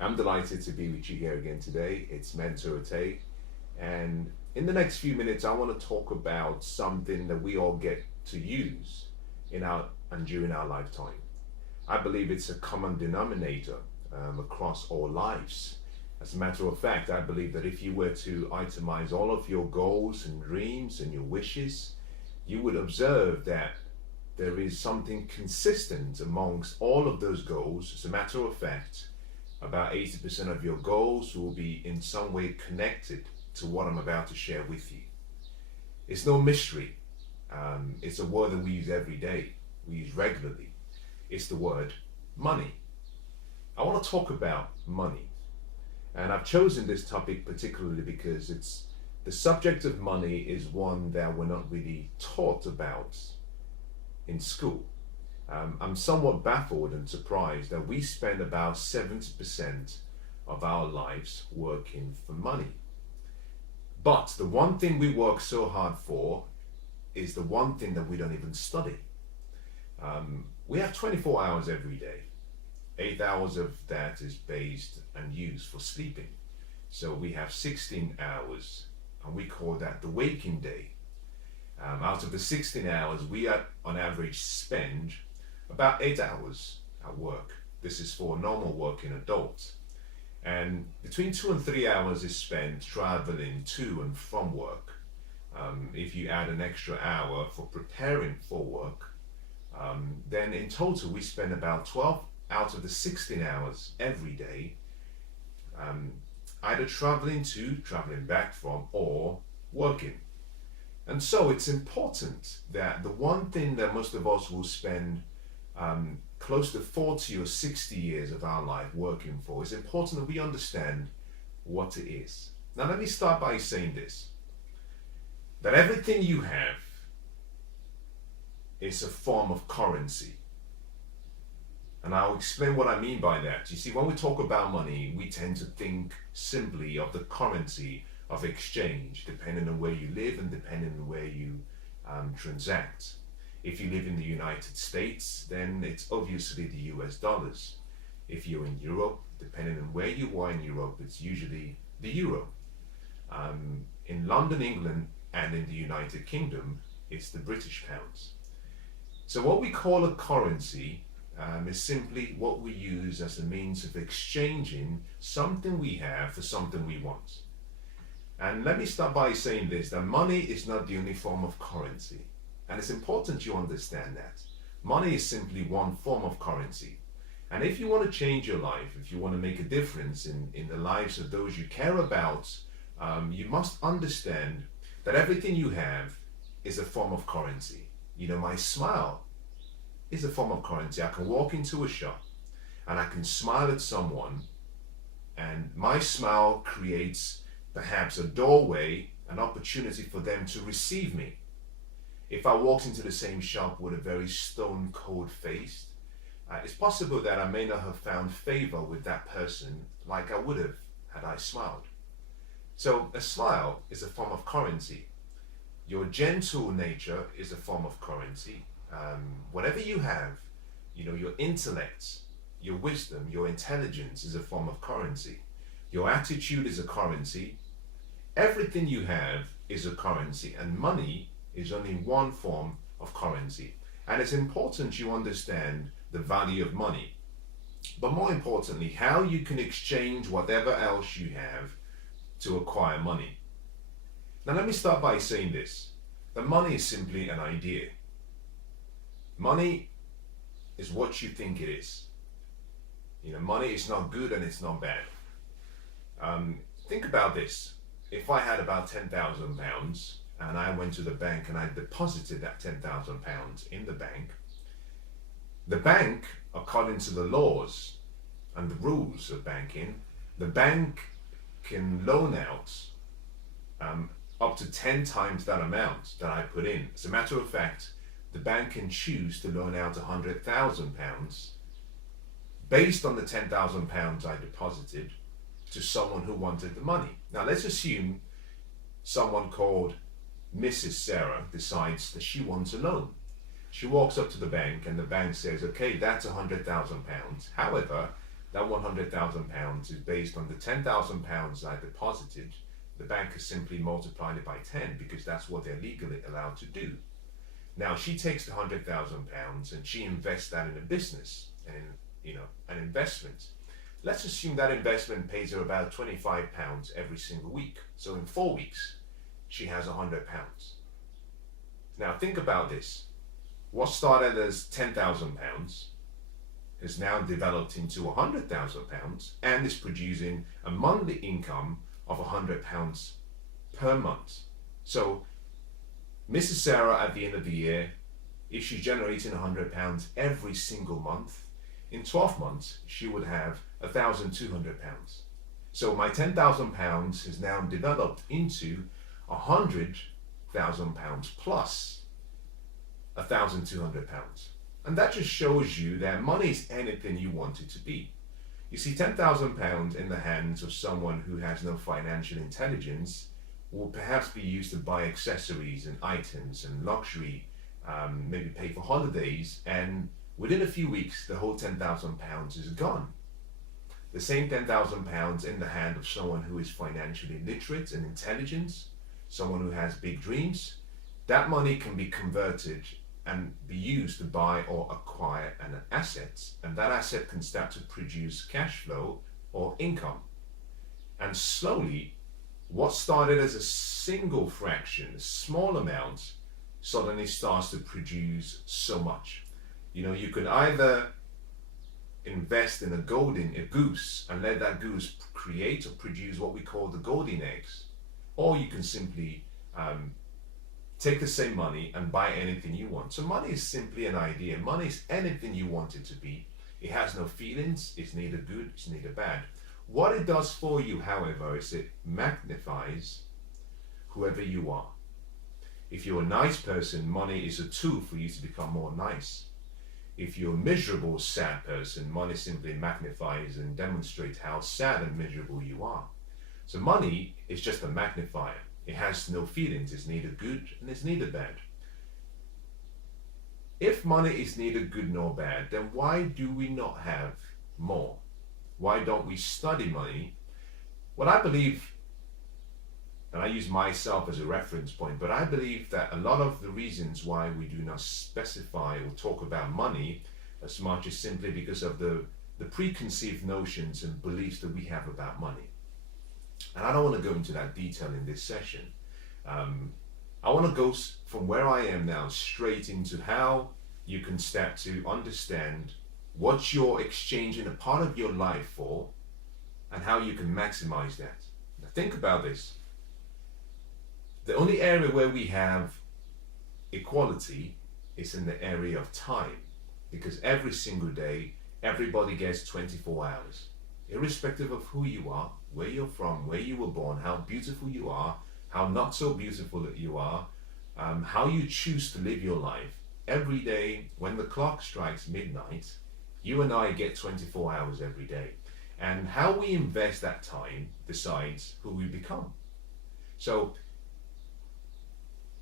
I'm delighted to be with you here again today. It's Mensah Oteh, and in the next few minutes, I want to talk about something that we all get to use in our and during our lifetime. I believe it's a common denominator across all lives. As a matter of fact, I believe that if you were to itemize all of your goals and dreams and your wishes, you would observe that there is something consistent amongst all of those goals. As a matter of fact, about 80% of your goals will be in some way connected to what I'm about to share with you. It's no mystery. It's a word that we use every day, we use regularly. It's the word money. I want to talk about money. And I've chosen this topic particularly because the subject of money is one that we're not really taught about in school. I'm somewhat baffled and surprised that we spend about 70% of our lives working for money. But the one thing we work so hard for is the one thing that we don't even study. We have 24 hours every day. 8 hours of that is based and used for sleeping. So we have 16 hours, and we call that the waking day. Out of the 16 hours, we on average spend about 8 hours at work. This is for a normal working adult. And between 2 and 3 hours is spent traveling to and from work. If you add an extra hour for preparing for work, then in total we spend about 12 out of the 16 hours every day either traveling to, traveling back from, or working. And so it's important that the one thing that most of us will spend close to 40 or 60 years of our life working for, it's important that we understand what it is. Now let me start by saying this, that everything you have is a form of currency. And I'll explain what I mean by that. You see, when we talk about money, we tend to think simply of the currency of exchange, depending on where you live and depending on where you transact. If you live in the United States, then it's obviously the US dollars. If you're in Europe, depending on where you are in Europe, it's usually the euro. In London, England, and in the United Kingdom, it's the British pounds. So what we call a currency is simply what we use as a means of exchanging something we have for something we want. And let me start by saying this, that money is not the only form of currency. And it's important you understand that. Money is simply one form of currency. And if you want to change your life, if you want to make a difference in the lives of those you care about, you must understand that everything you have is a form of currency. You know, my smile is a form of currency. I can walk into a shop and I can smile at someone, and my smile creates perhaps a doorway, an opportunity for them to receive me. If I walked into the same shop with a very stone cold face, it's possible that I may not have found favor with that person like I would have had I smiled. So a smile is a form of currency. Your gentle nature is a form of currency. Whatever you have, you know, your intellect, your wisdom, your intelligence is a form of currency. Your attitude is a currency. Everything you have is a currency, and money is only one form of currency. And it's important you understand the value of money, but more importantly, how you can exchange whatever else you have to acquire money. Now let me start by saying this, that money is simply an idea. Money is what you think it is. You know, money is not good and it's not bad. Think about this. If I had about £10,000 and I went to the bank and I deposited that £10,000 in the bank, according to the laws and the rules of banking, the bank can loan out up to 10 times that amount that I put in. As a matter of fact, the bank can choose to loan out £100,000 based on the £10,000 I deposited to someone who wanted the money. Now let's assume someone called Mrs. Sarah decides that she wants a loan. She walks up to the bank and the bank says, okay, that's £100,000. However, That £100,000 is based on the £10,000 I deposited. The bank has simply multiplied it by 10 because that's what they're legally allowed to do. Now she takes the £100,000 and she invests that in a business and an investment. Let's assume that investment pays her about £25 every single week. So in 4 weeks, she has £100. Now think about this. What started as £10,000 has now developed into £100,000 and is producing a monthly income of £100 per month. So Mrs. Sarah, at the end of the year, if she's generating £100 every single month, in 12 months she would have £1,200. So my £10,000 has now developed into £100,000 plus £1,200. And that just shows you that money is anything you want it to be. You see, £10,000 in the hands of someone who has no financial intelligence will perhaps be used to buy accessories and items and luxury, maybe pay for holidays, and within a few weeks the whole £10,000 is gone. The same £10,000 in the hand of someone who is financially literate and intelligent, someone who has big dreams, that money can be converted and be used to buy or acquire an asset, and that asset can start to produce cash flow or income. And slowly, what started as a single fraction, a small amount, suddenly starts to produce so much. You could either invest in a goose and let that goose create or produce what we call the golden eggs, or you can simply take the same money and buy anything you want. So money is simply an idea. Money is anything you want it to be. It has no feelings. It's neither good, it's neither bad. What it does for you, however, is it magnifies whoever you are. If you're a nice person, money is a tool for you to become more nice. If you're a miserable, sad person, money simply magnifies and demonstrates how sad and miserable you are. So money is just a magnifier. It has no feelings. It's neither good and it's neither bad. If money is neither good nor bad, then why do we not have more? Why don't we study money? Well, I believe, and I use myself as a reference point, but I believe that a lot of the reasons why we do not specify or talk about money as much is simply because of the preconceived notions and beliefs that we have about money. And I don't want to go into that detail in this session. I want to go from where I am now straight into how you can start to understand what you're exchanging a part of your life for and how you can maximize that. Now think about this. The only area where we have equality is in the area of time, because every single day everybody gets 24 hours. Irrespective of who you are, where you're from, where you were born, how beautiful you are, how not so beautiful that you are, how you choose to live your life, every day when the clock strikes midnight, you and I get 24 hours every day. And how we invest that time decides who we become. So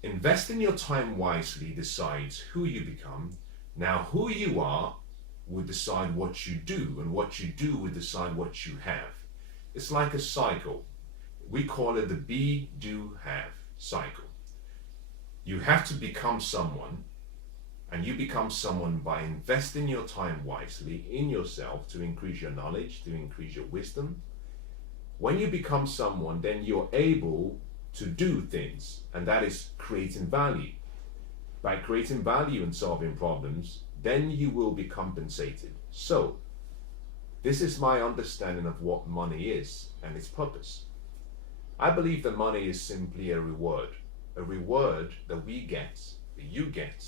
investing your time wisely decides who you become. Now who you are will decide what you do, and what you do will decide what you have. It's like a cycle. We call it the be, do, have cycle. You have to become someone, and you become someone by investing your time wisely in yourself to increase your knowledge, to increase your wisdom. When you become someone, then you're able to do things, and that is creating value. By creating value and solving problems, then you will be compensated. So, this is my understanding of what money is and its purpose. I believe that money is simply a reward that we get, that you get,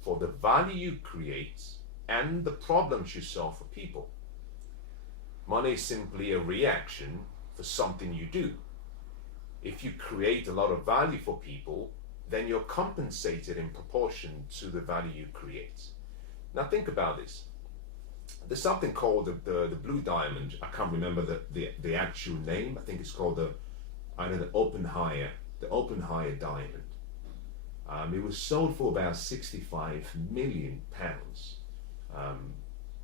for the value you create and the problems you solve for people. Money is simply a reaction for something you do. If you create a lot of value for people, then you're compensated in proportion to the value you create. Now think about this. There's something called the blue diamond. I can't remember the actual name. I think it's called the Oppenheimer diamond. It was sold for about £65 million.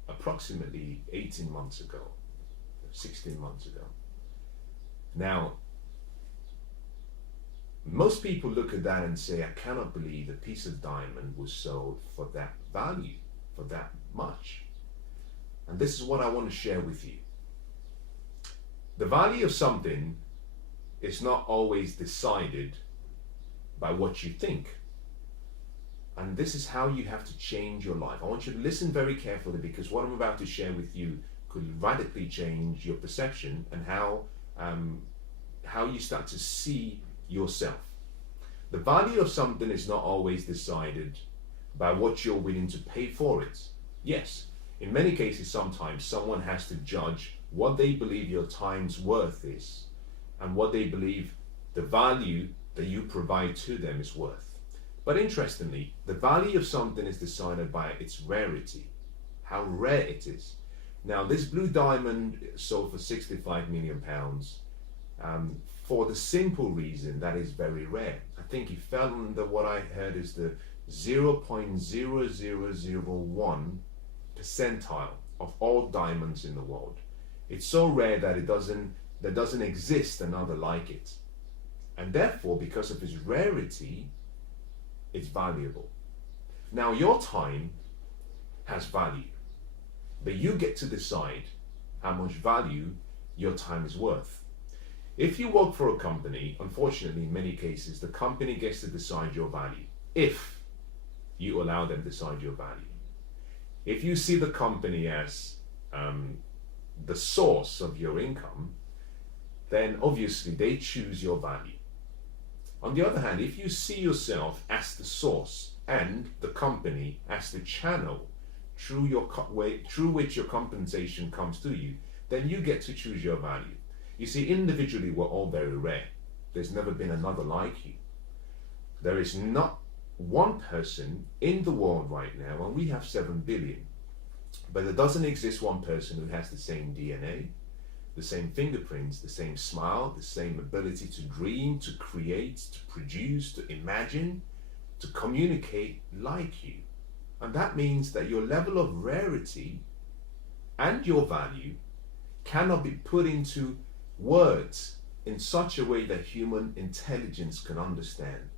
approximately 18 months ago, 16 months ago. Now, most people look at that and say, I cannot believe a piece of diamond was sold for that value, for that much. And this is what I want to share with you. The value of something is not always decided by what you think. And this is how you have to change your life. I want you to listen very carefully, because what I'm about to share with you could radically change your perception and how you start to see yourself. The value of something is not always decided by what you're willing to pay for it. Yes, in many cases, sometimes someone has to judge what they believe your time's worth is and what they believe the value that you provide to them is worth. But interestingly, the value of something is decided by its rarity, how rare it is. Now, this blue diamond sold for £65 million for the simple reason that it's very rare. I think it fell under what I heard is the 0.0001 percentile of all diamonds in the world. It's so rare that there doesn't exist another like it. And therefore, because of its rarity, it's valuable. Now, your time has value, but you get to decide how much value your time is worth. If you work for a company, unfortunately, in many cases, the company gets to decide your value, if you allow them to decide your value. If you see the company as the source of your income, then obviously they choose your value. On the other hand, if you see yourself as the source and the company as the channel through which your compensation comes to you, then you get to choose your value. You see, individually, we're all very rare. There's never been another like you. There is not one person in the world right now, and we have 7 billion, but there doesn't exist one person who has the same DNA, the same fingerprints, the same smile, the same ability to dream, to create, to produce, to imagine, to communicate like you. And that means that your level of rarity and your value cannot be put into words in such a way that human intelligence can understand.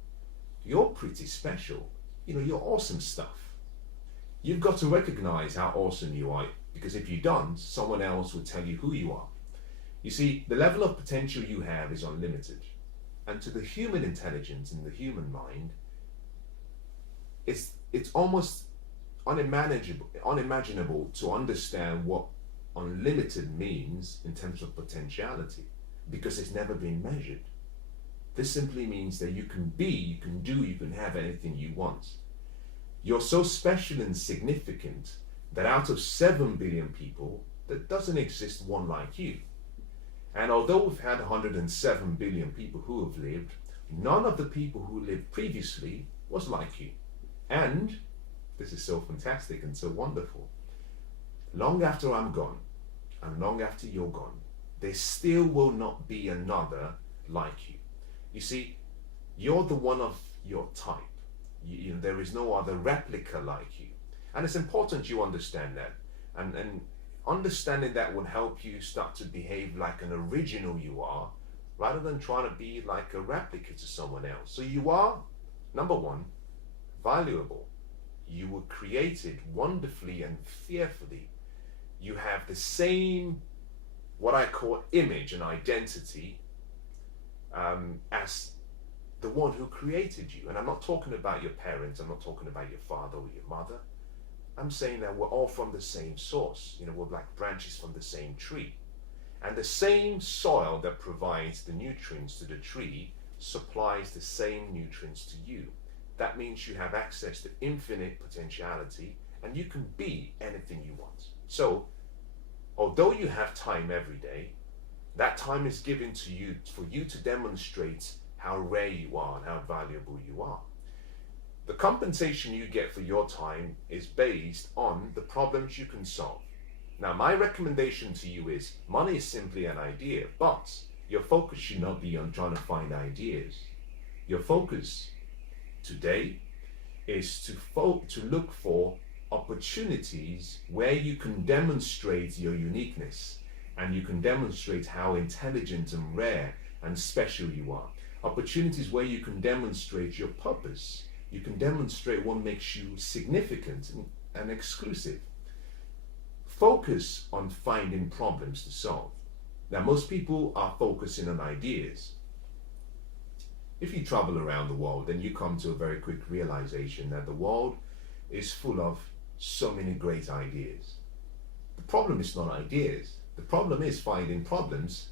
You're pretty special. You're awesome stuff. You've got to recognize how awesome you are, because if you don't, someone else will tell you who you are. You see, the level of potential you have is unlimited. And to the human intelligence and the human mind, it's almost unimaginable to understand what unlimited means in terms of potentiality, because it's never been measured. This simply means that you can be, you can do, you can have anything you want. You're so special and significant that out of 7 billion people, there doesn't exist one like you. And although we've had 107 billion people who have lived, none of the people who lived previously was like you. And this is so fantastic and so wonderful. Long after I'm gone, and long after you're gone, there still will not be another like you. You see, you're the one of your type. There is no other replica like you. And it's important you understand that. And understanding that will help you start to behave like an original you are, rather than trying to be like a replica to someone else. So you are, number one, valuable. You were created wonderfully and fearfully. You have the same, what I call image and identity as the one who created you. And I'm not talking about your parents, I'm not talking about your father or your mother. I'm saying that we're all from the same source. We're like branches from the same tree. And the same soil that provides the nutrients to the tree supplies the same nutrients to you. That means you have access to infinite potentiality, and you can be anything you want. So, although you have time every day, that time is given to you for you to demonstrate how rare you are and how valuable you are. The compensation you get for your time is based on the problems you can solve. Now, my recommendation to you is, money is simply an idea, but your focus should not be on trying to find ideas. Your focus today is to look for opportunities where you can demonstrate your uniqueness and you can demonstrate how intelligent and rare and special you are. Opportunities where you can demonstrate your purpose. You can demonstrate what makes you significant and exclusive. Focus on finding problems to solve. Now, most people are focusing on ideas. If you travel around the world, then you come to a very quick realization that the world is full of so many great ideas. The problem is not ideas. The problem is finding problems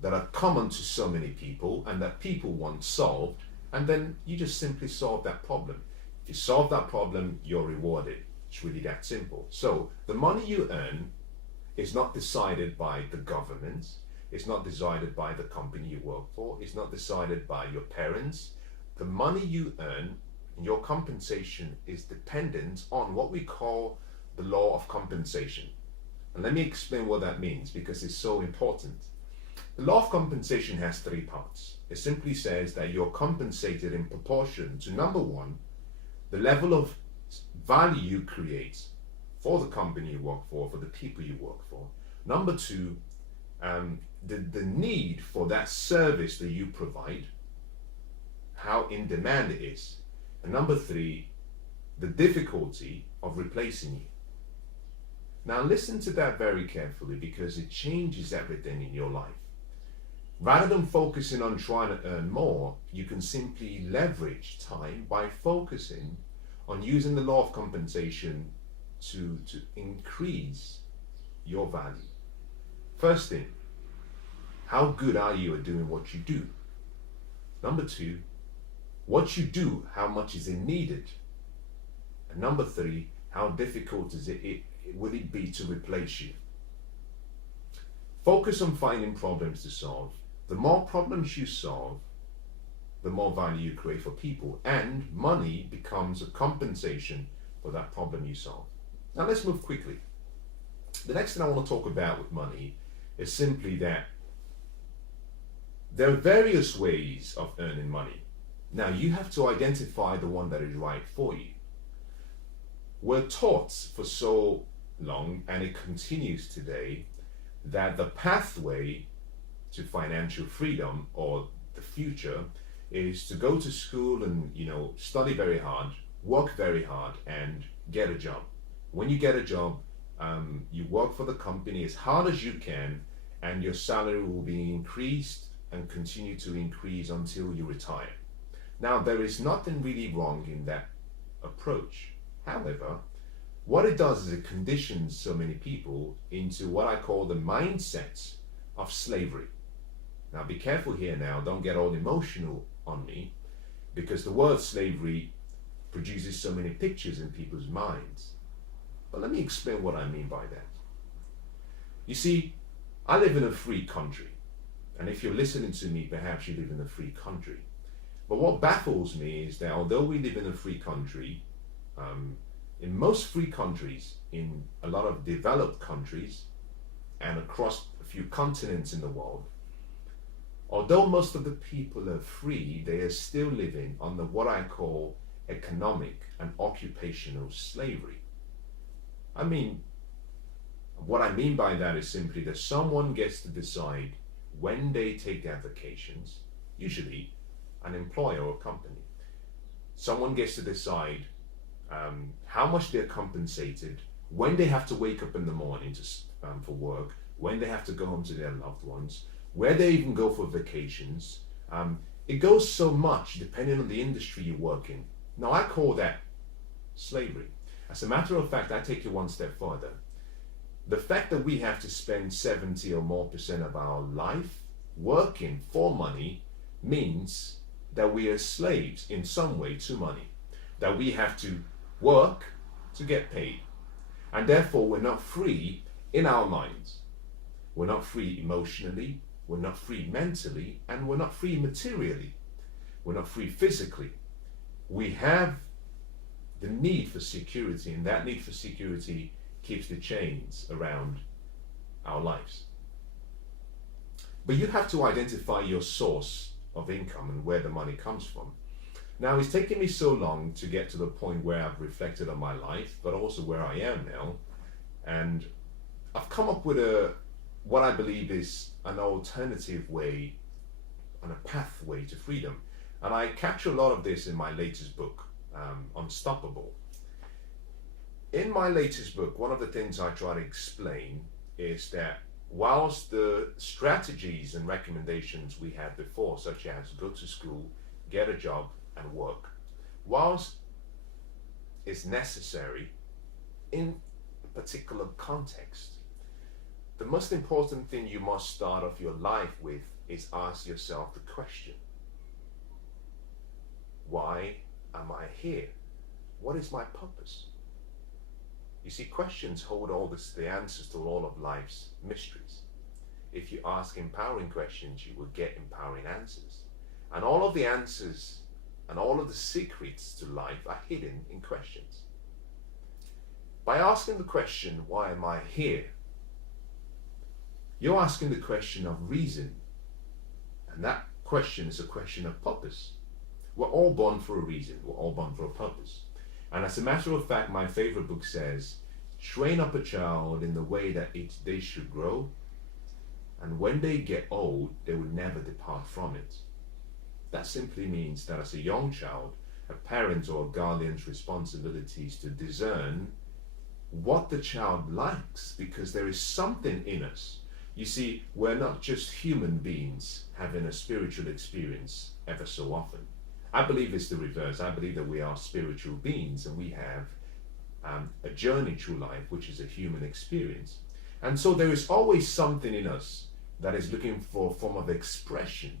that are common to so many people and that people want solved, and then you just simply solve that problem. If you solve that problem, you're rewarded. It's really that simple. So the money you earn is not decided by the government. It's not decided by the company you work for. It's not decided by your parents. The money you earn, your compensation, is dependent on what we call the law of compensation. And let me explain what that means because it's so important. The law of compensation has three parts. It simply says that you're compensated in proportion to, number one, the level of value you create for the company you work for the people you work for. Number two, the need for that service that you provide, how in demand it is. And number three, the difficulty of replacing you. Now listen to that very carefully because it changes everything in your life. Rather than focusing on trying to earn more, you can simply leverage time by focusing on using the law of compensation to increase your value. First thing, how good are you at doing what you do? Number two, what you do, how much is it needed? And number three, how difficult will it be to replace you? Focus on finding problems to solve. The more problems you solve, the more value you create for people, and money becomes a compensation for that problem you solve. Now let's move quickly. The next thing I want to talk about with money is simply that there are various ways of earning money. Now you have to identify the one that is right for you. We're taught for so long, and it continues today, that the pathway to financial freedom or the future is to go to school and study very hard, work very hard, and get a job. When you get a job, you work for the company as hard as you can, and your salary will be increased and continue to increase until you retire. Now, there is nothing really wrong in that approach. However, what it does is it conditions so many people into what I call the mindset of slavery. Now, be careful here now, don't get all emotional on me, because the word slavery produces so many pictures in people's minds. But let me explain what I mean by that. You see, I live in a free country, and if you're listening to me, perhaps you live in a free country. But what baffles me is that although we live in a free country, in most free countries, in a lot of developed countries, and across a few continents in the world, although most of the people are free, they are still living under what I call economic and occupational slavery. What I mean by that is simply that someone gets to decide when they take their vacations, usually an employer or company. Someone gets to decide how much they're compensated, when they have to wake up in the morning for work, when they have to go home to their loved ones, where they even go for vacations. It goes so much depending on the industry you work in. Now, I call that slavery. As a matter of fact, I take it one step further. The fact that we have to spend 70% or more of our life working for money means that we are slaves in some way to money, that we have to work to get paid, and therefore we're not free in our minds. We're not free emotionally, we're not free mentally, and we're not free materially. We're not free physically. We have the need for security, and that need for security keeps the chains around our lives. But you have to identify your source of income and where the money comes from. Now, it's taken me so long to get to the point where I've reflected on my life, but also where I am now. And I've come up with what I believe is an alternative way and a pathway to freedom. And I capture a lot of this in my latest book, Unstoppable. In my latest book, one of the things I try to explain is that whilst the strategies and recommendations we had before, such as go to school, get a job, and work, whilst it's necessary in a particular context, the most important thing you must start off your life with is ask yourself the question, why am I here? What is my purpose? You see, questions hold all the answers to all of life's mysteries. If you ask empowering questions, you will get empowering answers. And all of the answers and all of the secrets to life are hidden in questions. By asking the question, why am I here? You're asking the question of reason. And that question is a question of purpose. We're all born for a reason. We're all born for a purpose. And as a matter of fact, my favorite book says, train up a child in the way that they should grow, and when they get old, they will never depart from it. That simply means that as a young child, a parent or a guardian's responsibility is to discern what the child likes, because there is something in us. You see, we're not just human beings having a spiritual experience ever so often. I believe it's the reverse. I believe that we are spiritual beings and we have a journey through life, which is a human experience. And so there is always something in us that is looking for a form of expression.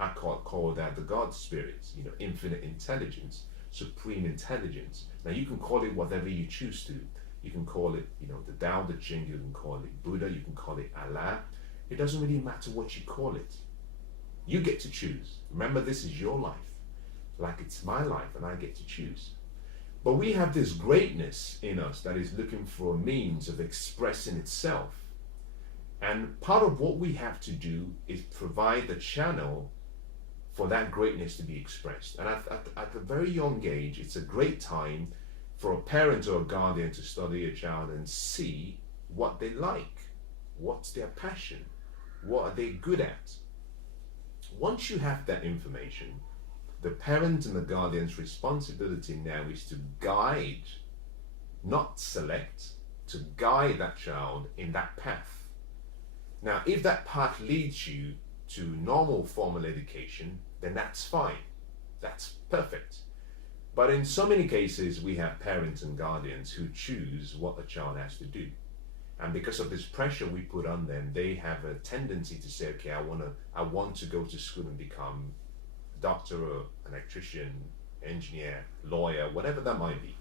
I call that the God spirit, infinite intelligence, supreme intelligence. Now you can call it whatever you choose to. You can call it, the Tao Te Ching, you can call it Buddha, you can call it Allah. It doesn't really matter what you call it. You get to choose. Remember, this is your life. Like it's my life and I get to choose. But we have this greatness in us that is looking for a means of expressing itself. And part of what we have to do is provide the channel for that greatness to be expressed. And at a very young age, it's a great time for a parent or a guardian to study a child and see what they like, what's their passion, what are they good at. Once you have that information, the parent and the guardian's responsibility now is to guide, not select, to guide that child in that path. Now, if that path leads you to normal formal education, then that's fine. That's perfect. But in so many cases, we have parents and guardians who choose what a child has to do. And because of this pressure we put on them, they have a tendency to say, okay, I want to go to school and become a doctor, or an electrician, engineer, lawyer, whatever that might be.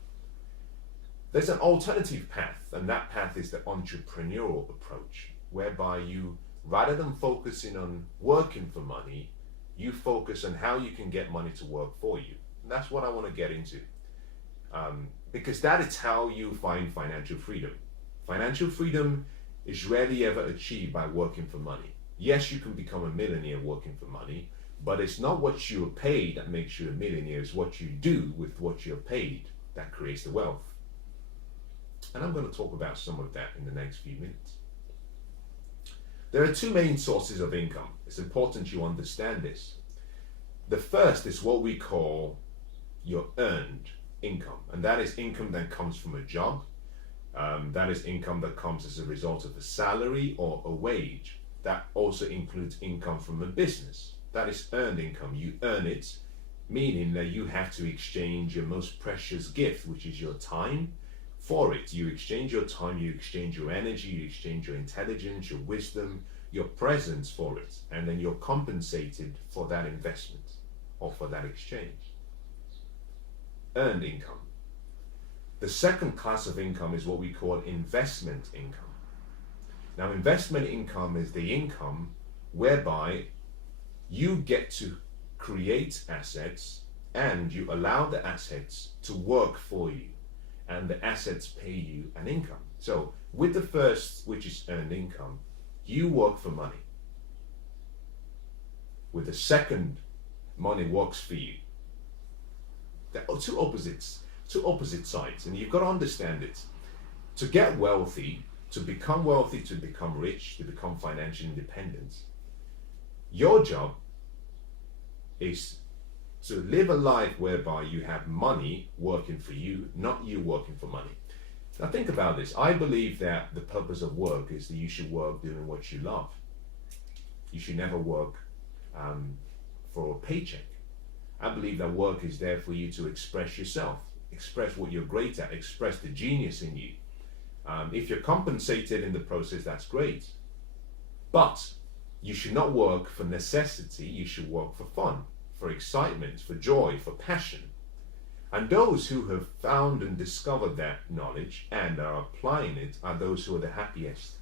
There's an alternative path, and that path is the entrepreneurial approach, whereby you, rather than focusing on working for money, you focus on how you can get money to work for you. And that's what I want to get into. Because that is how you find financial freedom. Financial freedom is rarely ever achieved by working for money. Yes, you can become a millionaire working for money, but it's not what you're paid that makes you a millionaire. It's what you do with what you're paid that creates the wealth. And I'm going to talk about some of that in the next few minutes. There are two main sources of income. It's important you understand this. The first is what we call your earned income, and that is income that comes from a job. That is income that comes as a result of a salary or a wage. That also includes income from a business. That is earned income. You earn it, meaning that you have to exchange your most precious gift, which is your time, for it. You exchange your time, you exchange your energy, you exchange your intelligence, your wisdom, your presence for it, and then you're compensated for that investment or for that exchange. Earned income. The second class of income is what we call investment income. Now, investment income is the income whereby you get to create assets and you allow the assets to work for you, and the assets pay you an income. So with the first, which is earned income, you work for money. With the second, money works for you. They're two opposite sides, and you've got to understand it. To get wealthy, to become rich, to become financially independent, your job is to live a life whereby you have money working for you, not you working for money. Now think about this. I believe that the purpose of work is that you should work doing what you love. You should never work for a paycheck. I believe that work is there for you to express yourself, express what you're great at, express the genius in you. If you're compensated in the process, that's great. But you should not work for necessity. You should work for fun, for excitement, for joy, for passion. And those who have found and discovered that knowledge and are applying it are those who are the happiest.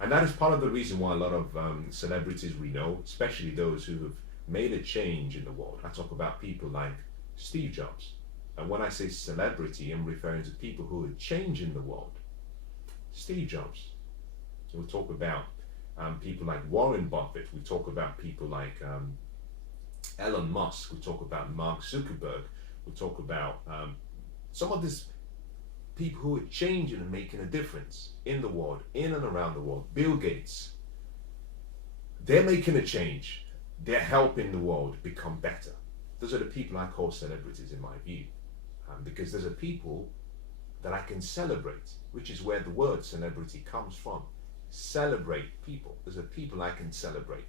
And that is part of the reason why a lot of celebrities we know, especially those who have made a change in the world. I talk about people like Steve Jobs. And when I say celebrity, I'm referring to people who are changing the world. Steve Jobs. We'll talk about people like Warren Buffett. We talk about people like Elon Musk. We talk about Mark Zuckerberg. We talk about some of these people who are changing and making a difference in the world, in and around the world. Bill Gates. They're making a change. They're helping the world become better. Those are the people I call celebrities in my view. Because those are people that I can celebrate, which is where the word celebrity comes from. Celebrate people. Those are people I can celebrate.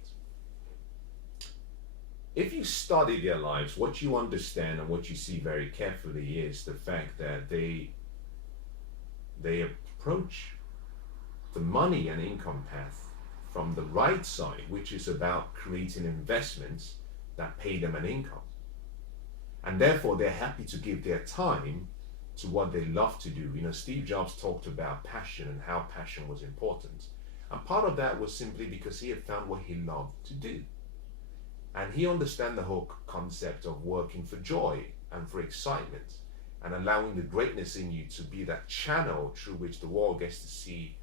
If you study their lives, what you understand and what you see very carefully is the fact that they approach the money and income path from the right side, which is about creating investments that pay them an income. And therefore, they're happy to give their time to what they love to do. You know, Steve Jobs talked about passion and how passion was important. And part of that was simply because he had found what he loved to do. And he understood the whole concept of working for joy and for excitement and allowing the greatness in you to be that channel through which the world gets to see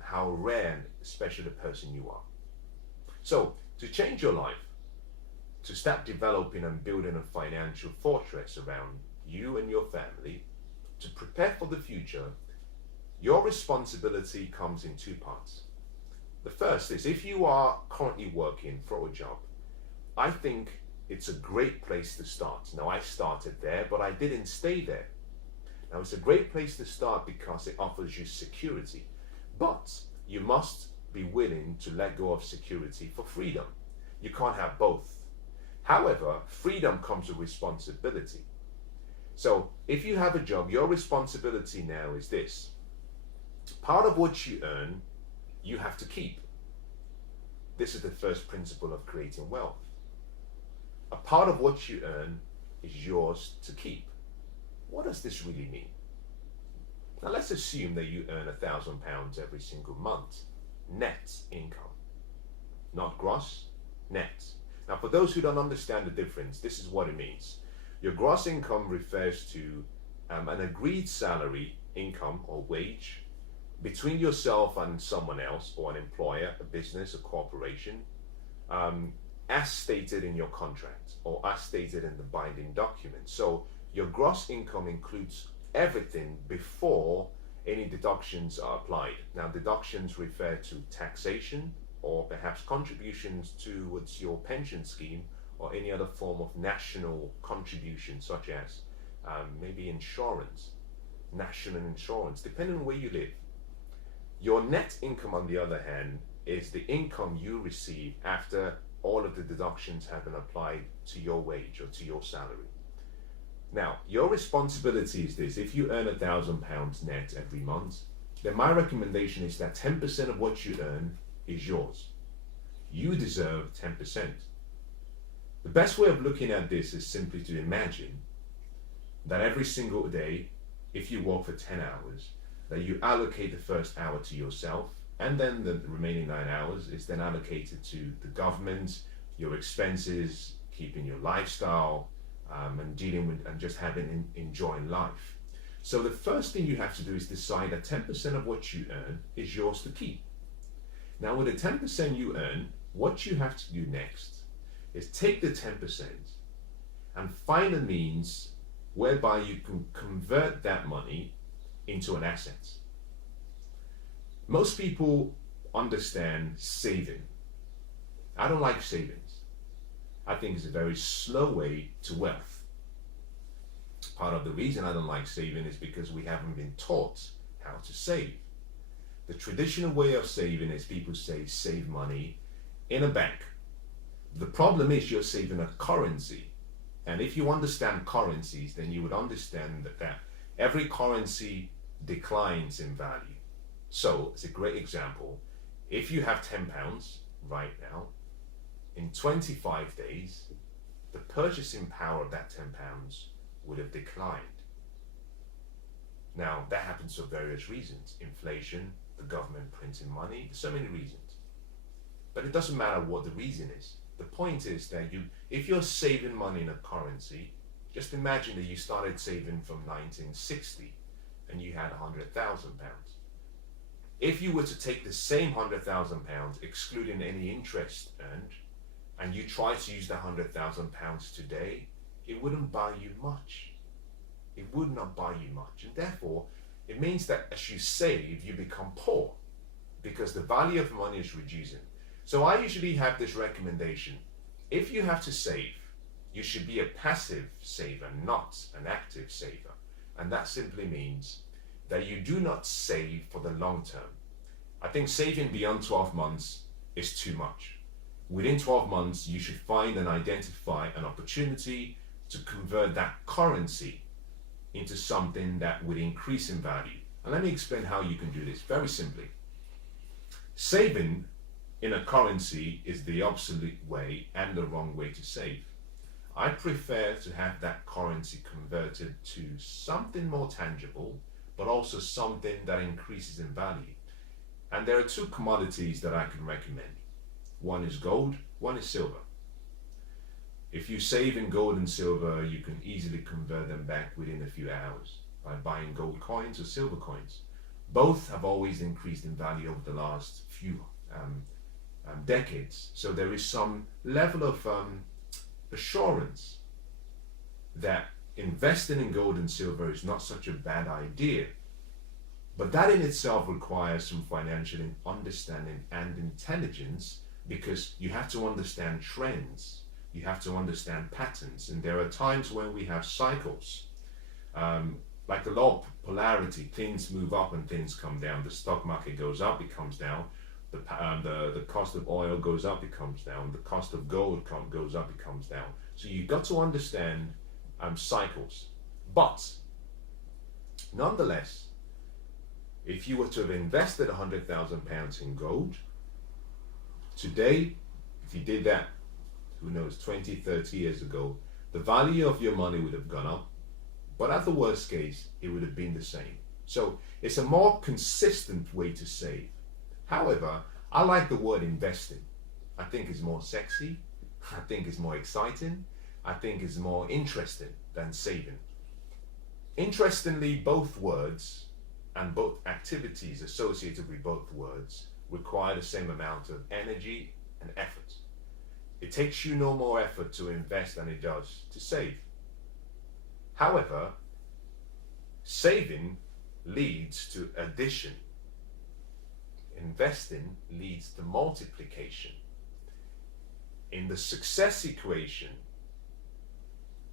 how rare and special a person you are. So, to change your life, to start developing and building a financial fortress around you and your family, to prepare for the future, your responsibility comes in two parts. The first is, if you are currently working for a job, I think it's a great place to start. Now, I started there, but I didn't stay there. Now, it's a great place to start because it offers you security, but you must be willing to let go of security for freedom. You can't have both. However, freedom comes with responsibility. So if you have a job, your responsibility now is this. Part of what you earn, you have to keep. This is the first principle of creating wealth. A part of what you earn is yours to keep. What does this really mean? Now let's assume that you earn £1,000 every single month, net income. Not gross, net. Now for those who don't understand the difference, this is what it means. Your gross income refers to an agreed salary, income or wage between yourself and someone else, or an employer, a business, a corporation, as stated in your contract or as stated in the binding document. So your gross income includes everything before any deductions are applied. Now deductions refer to taxation or perhaps contributions towards your pension scheme or any other form of national contribution, such as maybe insurance, national insurance, depending on where you live. Your net income, on the other hand, is the income you receive after all of the deductions have been applied to your wage or to your salary. Now, your responsibility is this. If you earn £1,000 net every month, then my recommendation is that 10% of what you earn is yours. You deserve 10%. The best way of looking at this is simply to imagine that every single day, if you work for 10 hours, that you allocate the first hour to yourself, and then the remaining 9 hours is then allocated to the government, your expenses, keeping your lifestyle, and dealing with and just enjoying life. So the first thing you have to do is decide that 10% of what you earn is yours to keep. Now with the 10% you earn, what you have to do next is take the 10% and find a means whereby you can convert that money into an asset. Most people understand saving. I don't like savings. I think it's a very slow way to wealth. Part of the reason I don't like saving is because we haven't been taught how to save. The traditional way of saving is people say save money in a bank. The problem is you're saving a currency. And if you understand currencies, then you would understand that every currency declines in value. So, it's a great example. If you have £10 right now, in 25 days, the purchasing power of that £10 would have declined. Now, that happens for various reasons. Inflation, the government printing money, so many reasons. But it doesn't matter what the reason is. The point is that if you're saving money in a currency, just imagine that you started saving from 1960 and you had £100,000. If you were to take the same £100,000, excluding any interest earned, and you try to use the £100,000 today, it wouldn't buy you much. It would not buy you much. And therefore, it means that as you save, you become poor because the value of money is reducing. So I usually have this recommendation. If you have to save, you should be a passive saver, not an active saver. And that simply means that you do not save for the long term. I think saving beyond 12 months is too much. Within 12 months, you should find and identify an opportunity to convert that currency into something that would increase in value. And let me explain how you can do this very simply. Saving in a currency is the obsolete way and the wrong way to save. I prefer to have that currency converted to something more tangible, but also something that increases in value. And there are two commodities that I can recommend. One is gold, one is silver. If you save in gold and silver, you can easily convert them back within a few hours by buying gold coins or silver coins. Both have always increased in value over the last few decades. So there is some level of assurance that investing in gold and silver is not such a bad idea. But that in itself requires some financial understanding and intelligence, because you have to understand trends, you have to understand patterns, and there are times when we have cycles. Like the law of polarity, things move up and things come down. The stock market goes up, it comes down. The cost of oil goes up, it comes down. The cost of gold goes up, it comes down. So you've got to understand cycles. But nonetheless, if you were to have invested £100,000 in gold, today, if you did that, who knows, 20, 30 years ago, the value of your money would have gone up, but at the worst case, it would have been the same. So it's a more consistent way to save. However, I like the word investing. I think it's more sexy. I think it's more exciting. I think it's more interesting than saving. Interestingly, both words and both activities associated with both words require the same amount of energy and effort. It takes you no more effort to invest than it does to save. However, saving leads to addition. Investing leads to multiplication. In the success equation,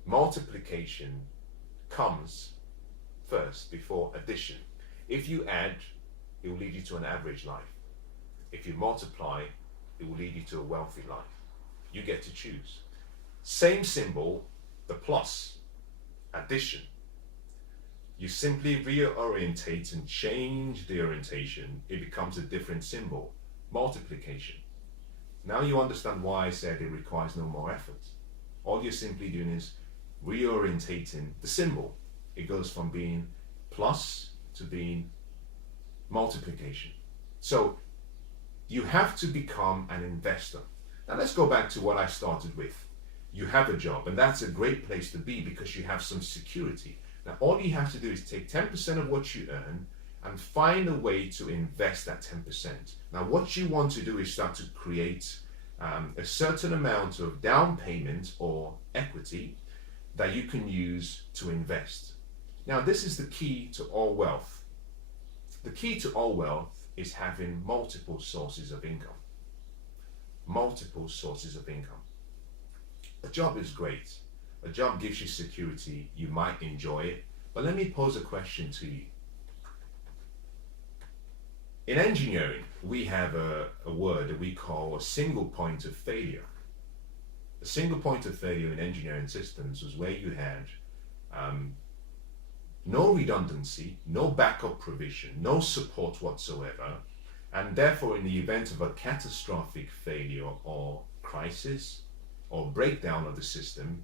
multiplication comes first before addition. If you add, it will lead you to an average life. If you multiply, it will lead you to a wealthy life. You get to choose. Same symbol, the plus, addition. You simply reorientate and change the orientation. It becomes a different symbol, multiplication. Now you understand why I said it requires no more effort. All you're simply doing is reorientating the symbol. It goes from being plus to being multiplication. So you have to become an investor. Now let's go back to what I started with. You have a job, and that's a great place to be because you have some security. Now all you have to do is take 10% of what you earn and find a way to invest that 10%. Now what you want to do is start to create a certain amount of down payment or equity that you can use to invest. Now, this is the key to all wealth. The key to all wealth is having multiple sources of income. Multiple sources of income. A job is great. A job gives you security. You might enjoy it. But let me pose a question to you. In engineering, we have a word that we call a single point of failure. A single point of failure in engineering systems was where you had no redundancy, no backup provision, no support whatsoever, and therefore in the event of a catastrophic failure or crisis or breakdown of the system,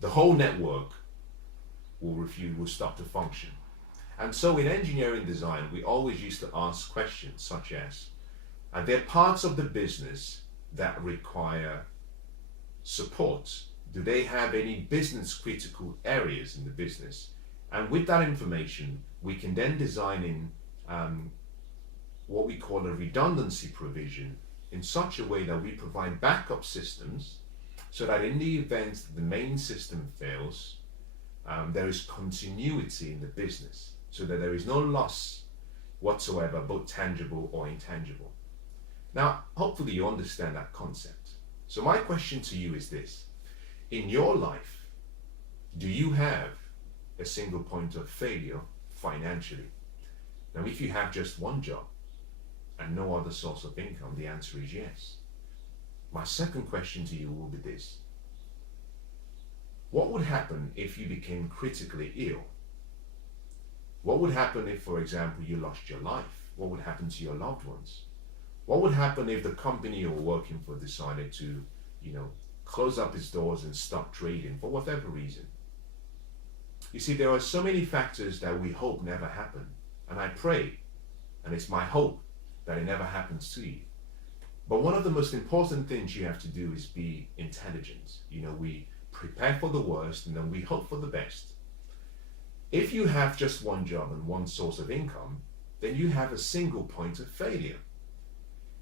the whole network will stop to function. And so in engineering design, we always used to ask questions such as, are there parts of the business that require support? Do they have any business critical areas in the business? And with that information, we can then design in what we call a redundancy provision in such a way that we provide backup systems so that in the event the main system fails, there is continuity in the business so that there is no loss whatsoever, both tangible or intangible. Now, hopefully you understand that concept. So my question to you is this. In your life, do you have a single point of failure financially? Now, if you have just one job and no other source of income, the answer is yes. My second question to you will be this. What would happen if you became critically ill? What would happen if, for example, you lost your life? What would happen to your loved ones? What would happen if the company you were working for decided to, close up its doors and stop trading for whatever reason? You see, there are so many factors that we hope never happen. And I pray, and it's my hope that it never happens to you. But one of the most important things you have to do is be intelligent. We prepare for the worst and then we hope for the best. If you have just one job and one source of income, then you have a single point of failure.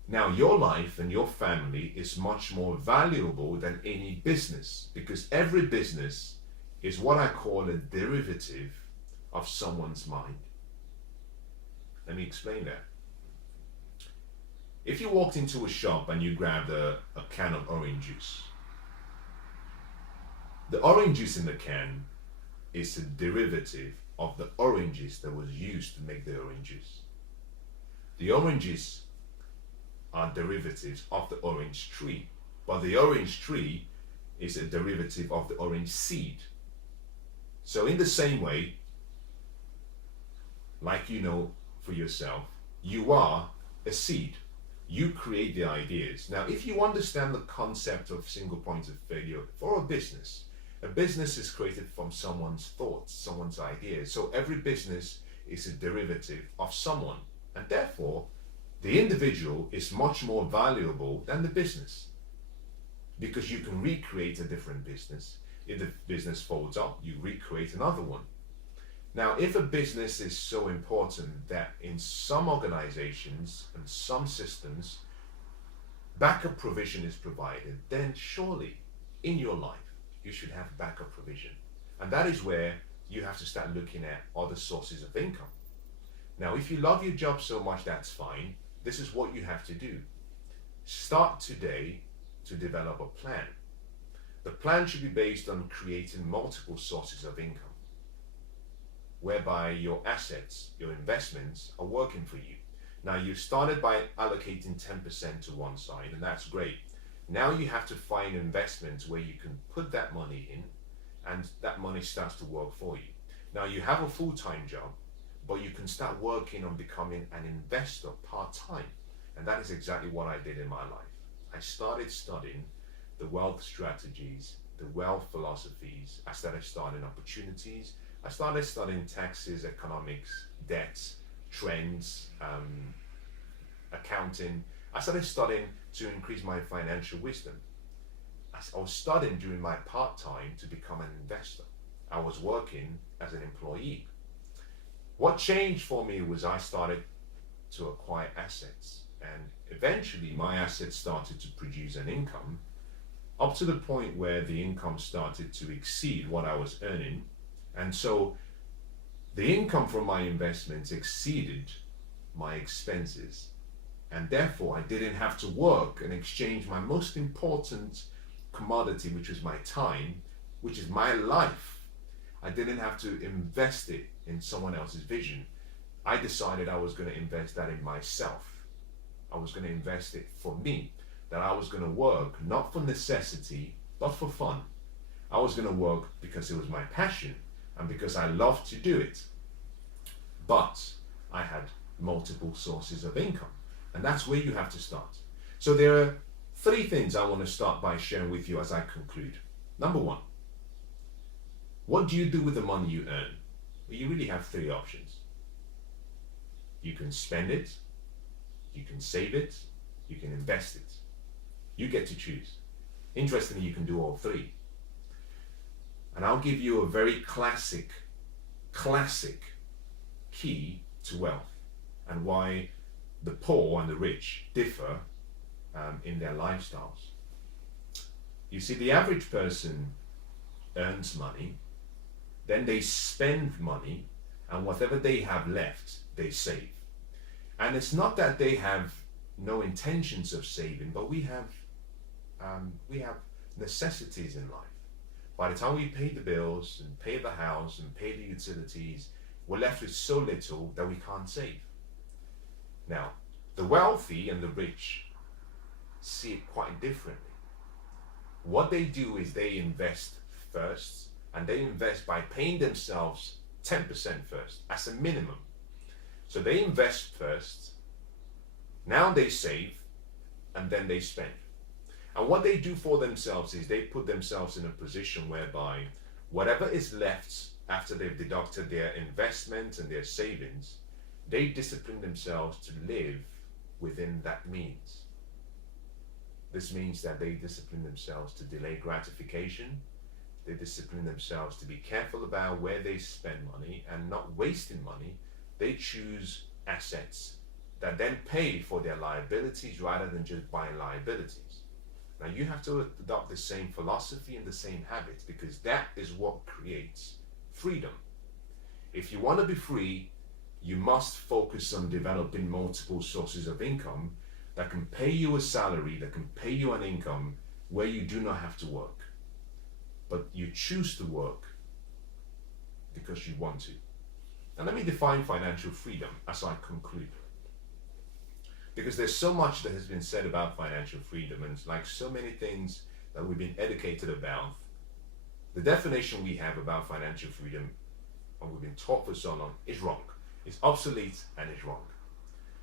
Now, your life and your family is much more valuable than any business, because every business is what I call a derivative of someone's mind. Let me explain that. If you walked into a shop and you grabbed a can of orange juice, the orange juice in the can is a derivative of the oranges that was used to make the orange juice. The oranges are derivatives of the orange tree, but the orange tree is a derivative of the orange seed. So in the same way, like for yourself, you are a seed. You create the ideas. Now, if you understand the concept of single point of failure for a business is created from someone's thoughts, someone's ideas. So every business is a derivative of someone. And therefore, the individual is much more valuable than the business, because you can recreate a different business. If the business folds up, you recreate another one. Now, if a business is so important that in some organizations and some systems, backup provision is provided, then surely in your life, you should have backup provision. And that is where you have to start looking at other sources of income. Now, if you love your job so much, that's fine. This is what you have to do. Start today to develop a plan. The plan should be based on creating multiple sources of income, whereby your assets, your investments are working for you. Now, you started by allocating 10% to one side, and that's great. Now you have to find investments where you can put that money in, and that money starts to work for you. Now, you have a full-time job, but you can start working on becoming an investor part-time. And that is exactly what I did in my life. I started studying the wealth strategies, the wealth philosophies. I started studying opportunities. I started studying taxes, economics, debts, trends, accounting. I started studying to increase my financial wisdom. I was studying during my part-time to become an investor. I was working as an employee. What changed for me was I started to acquire assets, and eventually my assets started to produce an income up to the point where the income started to exceed what I was earning. And so the income from my investments exceeded my expenses. And therefore, I didn't have to work and exchange my most important commodity, which was my time, which is my life. I didn't have to invest it in someone else's vision. I decided I was going to invest that in myself. I was going to invest it for me, that I was going to work not for necessity, but for fun. I was going to work because it was my passion and because I loved to do it. But I had multiple sources of income, and that's where you have to start. So there are 3 things I want to start by sharing with you as I conclude. Number 1, what do you do with the money you earn? Well, you really have 3 options. You can spend it, you can save it, you can invest it. You get to choose. Interestingly, you can do all 3. And I'll give you a very classic key to wealth and why the poor and the rich differ in their lifestyles. You see, the average person earns money, then they spend money, and whatever they have left, they save. And it's not that they have no intentions of saving, but we have necessities in life. By the time we pay the bills and pay the house and pay the utilities, we're left with so little that we can't save. Now, the wealthy and the rich see it quite differently. What they do is they invest first, and they invest by paying themselves 10% first as a minimum. So they invest first, now they save, and then they spend. And what they do for themselves is they put themselves in a position whereby whatever is left after they've deducted their investment and their savings, they discipline themselves to live within that means. This means that they discipline themselves to delay gratification. They discipline themselves to be careful about where they spend money and not wasting money. They choose assets that then pay for their liabilities rather than just buying liabilities. Now you have to adopt the same philosophy and the same habits, because that is what creates freedom. If you want to be free, you must focus on developing multiple sources of income that can pay you a salary, that can pay you an income where you do not have to work. But you choose to work because you want to. And let me define financial freedom as I conclude. Because there's so much that has been said about financial freedom, and it's like so many things that we've been educated about, the definition we have about financial freedom, and we've been taught for so long, is wrong. It's obsolete and it's wrong.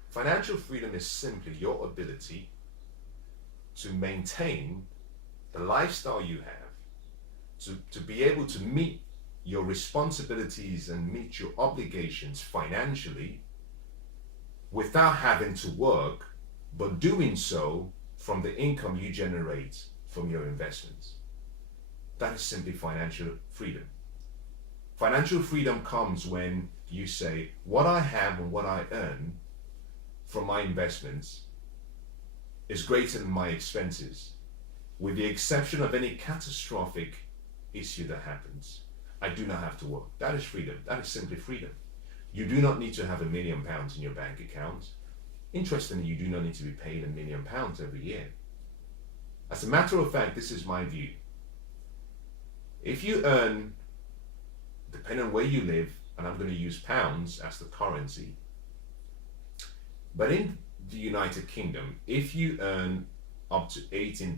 Financial freedom is simply your ability to maintain the lifestyle you have, to be able to meet your responsibilities and meet your obligations financially without having to work, but doing so from the income you generate from your investments. That is simply financial freedom. Financial freedom comes when you say, what I have and what I earn from my investments is greater than my expenses, with the exception of any catastrophic issue that happens. I do not have to work. That is freedom. That is simply freedom. You do not need to have £1 million in your bank account. Interestingly, you do not need to be paid £1 million every year. As a matter of fact, this is my view. If you earn, depending on where you live, and I'm going to use pounds as the currency, but in the United Kingdom, if you earn up to £18,000,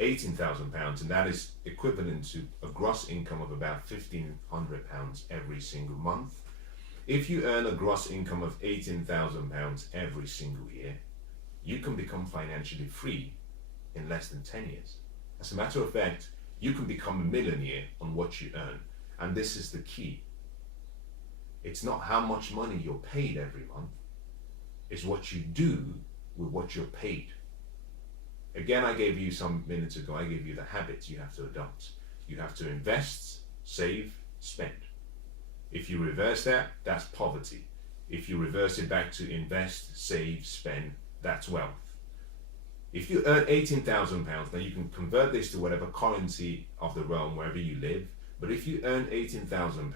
£18,000, and that is equivalent to a gross income of about £1,500 every single month. If you earn a gross income of £18,000 every single year, you can become financially free in less than 10 years. As a matter of fact, you can become a millionaire on what you earn. And this is the key. It's not how much money you're paid every month. It's what you do with what you're paid. Again, I gave you some minutes ago, I gave you the habits you have to adopt. You have to invest, save, spend. If you reverse that, that's poverty. If you reverse it back to invest, save, spend, that's wealth. If you earn £18,000, now you can convert this to whatever currency of the realm wherever you live. But if you earn £18,000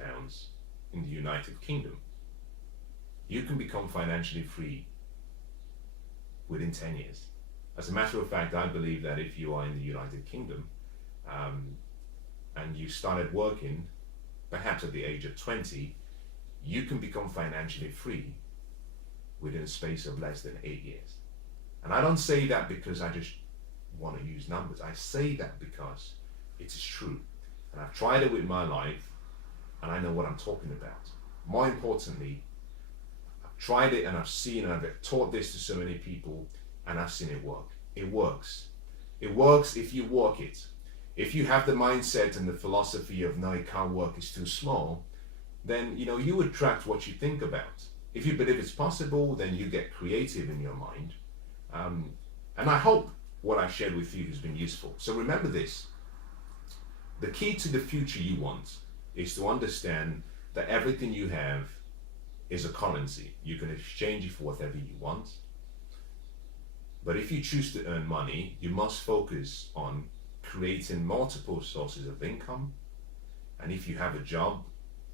in the United Kingdom, you can become financially free within 10 years. As a matter of fact, I believe that if you are in the United Kingdom and you started working perhaps at the age of 20, you can become financially free within a space of less than 8 years. And I don't say that because I just want to use numbers. I say that because it is true. And I've tried it with my life and I know what I'm talking about. More importantly, I've tried it and I've seen and I've taught this to so many people and I've seen it work. It works. It works if you work it. If you have the mindset and the philosophy of no, it can't work, it's too small, then you attract what you think about. If you believe it's possible, then you get creative in your mind. And I hope what I shared with you has been useful. So remember this. The key to the future you want is to understand that everything you have is a currency. You can exchange it for whatever you want. But if you choose to earn money, you must focus on creating multiple sources of income. And if you have a job,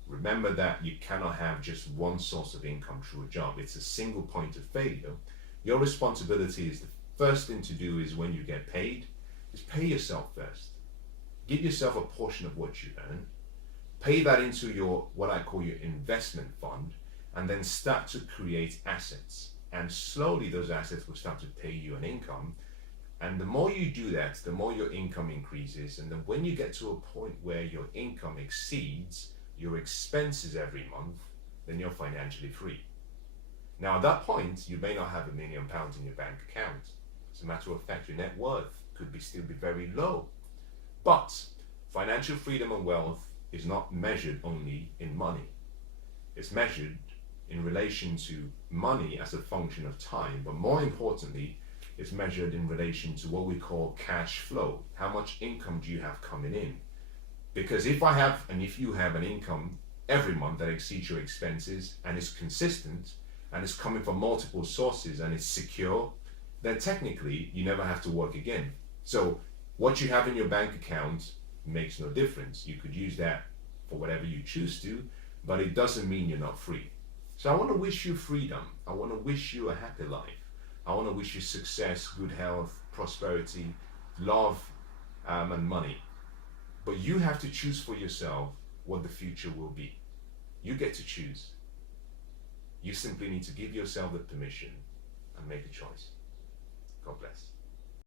remember that you cannot have just one source of income through a job. It's a single point of failure. Your responsibility is the first thing to do is when you get paid, is pay yourself first. Give yourself a portion of what you earn. Pay that into your, what I call your investment fund, and then start to create assets. And slowly those assets will start to pay you an income. And the more you do that, the more your income increases. And then when you get to a point where your income exceeds your expenses every month, then you're financially free. Now at that point, you may not have £1 million in your bank account. As a matter of fact, your net worth could still be very low. But financial freedom and wealth is not measured only in money. It's measured in relation to money as a function of time, but more importantly, it's measured in relation to what we call cash flow. How much income do you have coming in? Because if I have, and if you have an income every month that exceeds your expenses and is consistent and is coming from multiple sources and it's secure, then technically you never have to work again. So what you have in your bank account makes no difference. You could use that for whatever you choose to, but it doesn't mean you're not free. So I want to wish you freedom. I want to wish you a happy life. I want to wish you success, good health, prosperity, love, and money. But you have to choose for yourself what the future will be. You get to choose. You simply need to give yourself the permission and make a choice. God bless.